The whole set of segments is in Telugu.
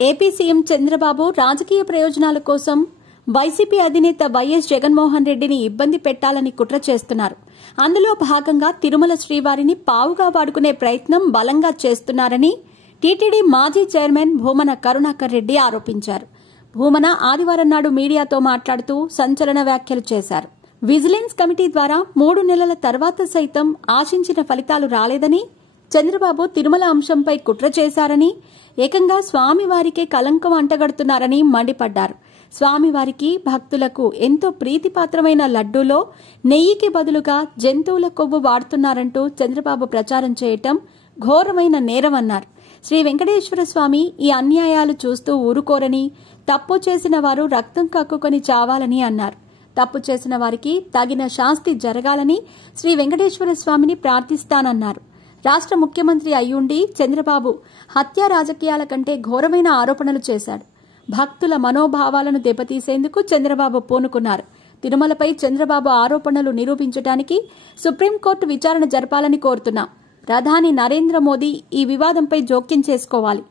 ఏపీ సీఎం చంద్రబాబు రాజకీయ ప్రయోజనాల కోసం వైసీపీ అధినేత వైఎస్ జగన్మోహన్ రెడ్డిని ఇబ్బంది పెట్టాలని కుట్ర చేస్తున్నారు. అందులో భాగంగా తిరుమల శ్రీవారిని పావుగా వాడుకునే ప్రయత్నం బలంగా చేస్తున్నారని టీటీడీ మాజీ చైర్మన్ భూమన కరుణాకర్ రెడ్డి ఆరోపించారు. భూమన ఆదివారం నాడు మీడియాతో మాట్లాడుతూ సంచలన వ్యాఖ్యలు చేశారు. విజిలెన్స్ కమిటీ ద్వారా 3 నెలల తర్వాత సైతం ఆశించిన ఫలితాలు రాలేదని, చంద్రబాబు తిరుమల అంశంపై కుట్ర చేశారని, ఏకంగా స్వామివారికే కలంకం అంటగడుతున్నారని మండిపడ్డారు. స్వామివారికి భక్తులకు ఎంతో ప్రీతిపాత్రమైన లడ్డూలో నెయ్యికి బదులుగా జంతువుల కొవ్వు వాడుతున్నారంటూ చంద్రబాబు ప్రచారం చేయటం ఘోరమైన నేరమన్నారు. శ్రీ వెంకటేశ్వర స్వామి ఈ అన్యాయాలు చూస్తూ ఊరుకోరని, తప్పు చేసిన వారు రక్తం కక్కుకొని చావాలని అన్నారు. తప్పు చేసిన వారికి తగిన శాస్తి జరగాలని శ్రీ వెంకటేశ్వర స్వామిని ప్రార్థిస్తానన్నారు. రాష్ట్ర ముఖ్యమంత్రి అయ్యుండి చంద్రబాబు హత్యా రాజకీయాల కంటే ఘోరమైన ఆరోపణలు చేశాడు. భక్తుల మనోభావాలను దెబ్బతీసేందుకు చంద్రబాబు పూనుకున్నారు. తిరుమలపై చంద్రబాబు ఆరోపణలు నిరూపించడానికి సుప్రీంకోర్టు విచారణ జరపాలని కోరుతున్నాం. ప్రధాని నరేంద్ర మోదీ ఈ వివాదంపై జోక్యం చేసుకోవాలి.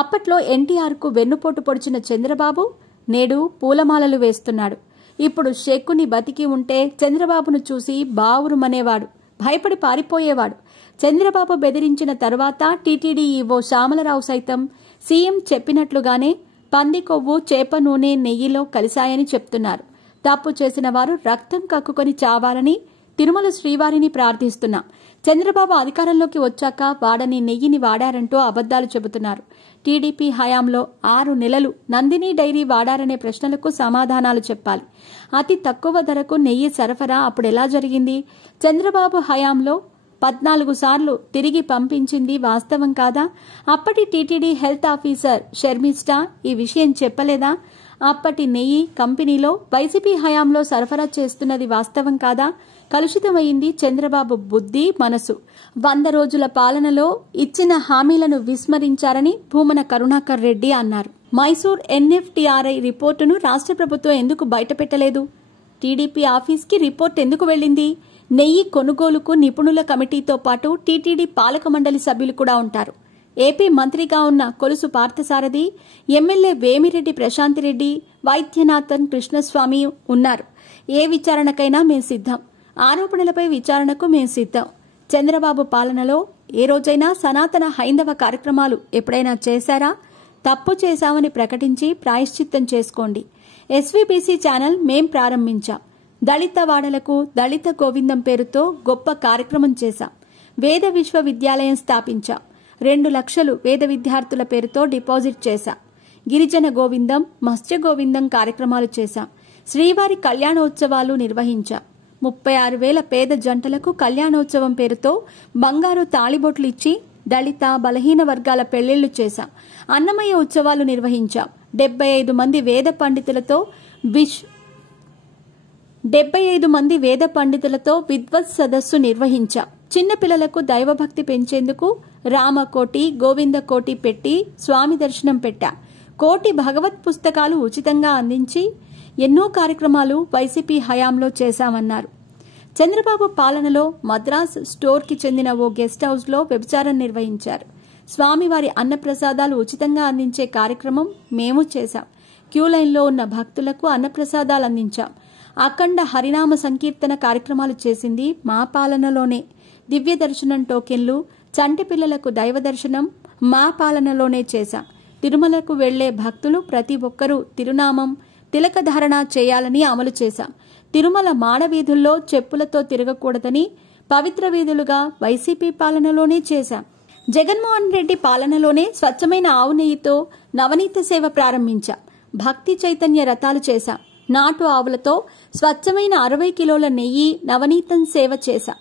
అప్పట్లో ఎన్టీఆర్కు వెన్నుపోటు పొడిచిన చంద్రబాబు నేడు పూలమాలలు వేస్తున్నాడు. ఇప్పుడు శక్కుని బతికి ఉంటే చంద్రబాబును చూసి బావురుమనేవాడు, భయపడి పారిపోయేవాడు. చంద్రబాబు బెదిరించిన తర్వాత టీటీడీ ఈవో శ్యామలరావు సైతం సీఎం చెప్పినట్లుగానే పంది కొవ్వు, చేప నూనె నెయ్యిలో కలిశాయని చెప్తున్నారు. తప్పు చేసిన వారు రక్తం కక్కుకొని చావాలని తిరుమల శ్రీవారిని ప్రార్థిస్తున్నాం. చంద్రబాబు అధికారంలోకి వచ్చాక వాడని నెయ్యిని వాడారంటూ అబద్దాలు చెబుతున్నారు. టీడీపీ హయాంలో 6 నెలలు నందిని డైరీ వాడారనే ప్రశ్నలకు సమాధానాలు చెప్పాలి. అతి తక్కువ ధరకు నెయ్యి సరఫరా అప్పుడెలా జరిగింది? చంద్రబాబు హయాంలో 14 సార్లు తిరిగి పంపించింది వాస్తవం కాదా? అప్పటి టీటీడీ హెల్త్ ఆఫీసర్ షర్మిస్టా ఈ విషయం చెప్పలేదా? అప్పటి నెయ్యి కంపెనీలో వైసీపీ హయాంలో సరఫరా చేస్తున్నది వాస్తవం కాదా? కలుషితమైంది చంద్రబాబు బుద్ధి, మనసు. 100 రోజుల పాలనలో ఇచ్చిన హామీలను విస్మరించారని భూమన కరుణాకర్ రెడ్డి అన్నారు. మైసూర్ ఎన్ఎఫ్టీఆర్ఐ రిపోర్టును రాష్ట్ర ప్రభుత్వం ఎందుకు బయటపెట్టలేదు? టీడీపీ ఆఫీస్కి రిపోర్ట్ ఎందుకు వెళ్లింది? నెయ్యి కొనుగోలుకు నిపుణుల కమిటీతో పాటు టీటీడీ పాలక మండలి సభ్యులు కూడా ఉంటారు. ఏపీ మంత్రిగా ఉన్న కొలుసు పార్థసారథి, ఎమ్మెల్యే వేమిరెడ్డి ప్రశాంతిరెడ్డి, వైద్యనాథన్ కృష్ణస్వామి ఉన్నారు. ఏ విచారణకైనా మేం సిద్ధం. ఆరోపణలపై విచారణకు మేం సిద్ధం. చంద్రబాబు పాలనలో ఏ రోజైనా సనాతన హైందవ కార్యక్రమాలు ఎప్పుడైనా చేశారా? తప్పు చేశామని ప్రకటించి ప్రాయశ్చిత్తం చేసుకోండి. ఎస్వీబీసీ ఛానల్ మేం ప్రారంభించాం. దళిత వాడలకు దళిత గోవిందం పేరుతో గొప్ప కార్యక్రమం చేశాం. వేద విశ్వవిద్యాలయం స్థాపించాం. 2 లక్షలు వేద విద్యార్థుల పేరుతో డిపాజిట్ చేశాం. గిరిజన గోవిందం, మత్స్య గోవిందం కార్యక్రమాలు చేశాం. శ్రీవారి కళ్యాణోత్సవాలు నిర్వహించాం. 36,000 పేద జంటలకు కళ్యాణోత్సవం పేరుతో బంగారు తాళిబొట్లు ఇచ్చి దళిత బలహీన వర్గాల పెళ్లిళ్లు చేశాం. అన్నమయ్య ఉత్సవాలు నిర్వహించాం. 75 మంది వేద పండితులతో విద్వత్ సదస్సు నిర్వహించాం. చిన్నపిల్లలకు దైవభక్తి పెంచేందుకు రామకోటి, గోవింద కోటి పెట్టి స్వామి దర్శనం పెట్టా. 1 కోటి భగవత్ పుస్తకాలు ఉచితంగా అందించి ఎన్నో కార్యక్రమాలు వైసీపీ హయాంలో చేశామన్నారు. చంద్రబాబు పాలనలో మద్రాస్ స్టోర్కి చెందిన ఓ గెస్ట్ హౌస్లో వ్యభిచారం నిర్వహించారు. స్వామివారి అన్నప్రసాదాలు ఉచితంగా అందించే కార్యక్రమం మేము చేశాం. క్యూలైన్లో ఉన్న భక్తులకు అన్నప్రసాదాలు అందించాం. అఖండ హరినామ సంకీర్తన కార్యక్రమాలు చేసింది మా పాలనలోనే. దివ్య దర్శనం టోకెన్లు, చంటి పిల్లలకు దైవ దర్శనం మా పాలనలోనే చేశాం. తిరుమలకు వెళ్లే భక్తులు ప్రతి ఒక్కరూ తిరునామం, తిలకధారణ చేయాలని అమలు చేశాం. తిరుమల మాడవీధుల్లో చెప్పులతో తిరగకూడదని పవిత్ర వీధులుగా వైసీపీ పాలనలోనే చేశాం. జగన్మోహన్ రెడ్డి పాలనలోనే స్వచ్ఛమైన ఆవు నెయ్యితో నవనీత సేవ ప్రారంభించాం. భక్తి చైతన్య రథాలు చేశాం. నాటు ఆవులతో స్వచ్ఛమైన 60 కిలోల నెయ్యి నవనీతం సేవ చేశాం.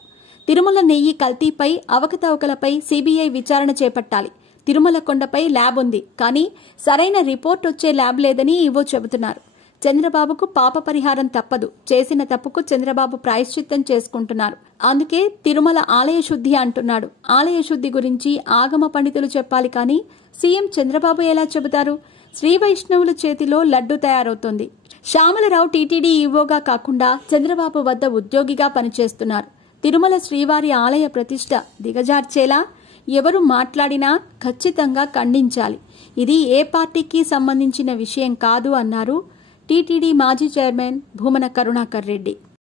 తిరుమల నెయ్యి కల్తీపై, అవకతవకలపై సీబీఐ విచారణ చేపట్టాలి. తిరుమల కొండపై ల్యాబ్ ఉంది, కానీ సరైన రిపోర్ట్ వచ్చే ల్యాబ్ లేదని ఈవో చెబుతున్నారు. చంద్రబాబుకు పాప పరిహారం తప్పదు. చేసిన తప్పుకు చంద్రబాబు ప్రాయశ్చిత్తం చేసుకుంటున్నారు. అందుకే తిరుమల ఆలయ శుద్ధి అంటున్నాడు. ఆలయ శుద్ధి గురించి ఆగమ పండితులు చెప్పాలి, కానీ సీఎం చంద్రబాబు ఎలా చెబుతారు? శ్రీ వైష్ణవుల చేతిలో లడ్డు తయారవుతోంది. శ్యామలరావు టీటీడీ ఈవోగా కాకుండా చంద్రబాబు వద్ద ఉద్యోగిగా పనిచేస్తున్నారు. తిరుమల శ్రీవారి ఆలయ ప్రతిష్ఠ దిగజార్చేలా ఎవరు మాట్లాడినా ఖచ్చితంగా ఖండించాలి. ఇది ఏ పార్టీకి సంబంధించిన విషయం కాదు అన్నారు టీటీడీ మాజీ చైర్మన్ భూమన కరుణాకర్ రెడ్డి.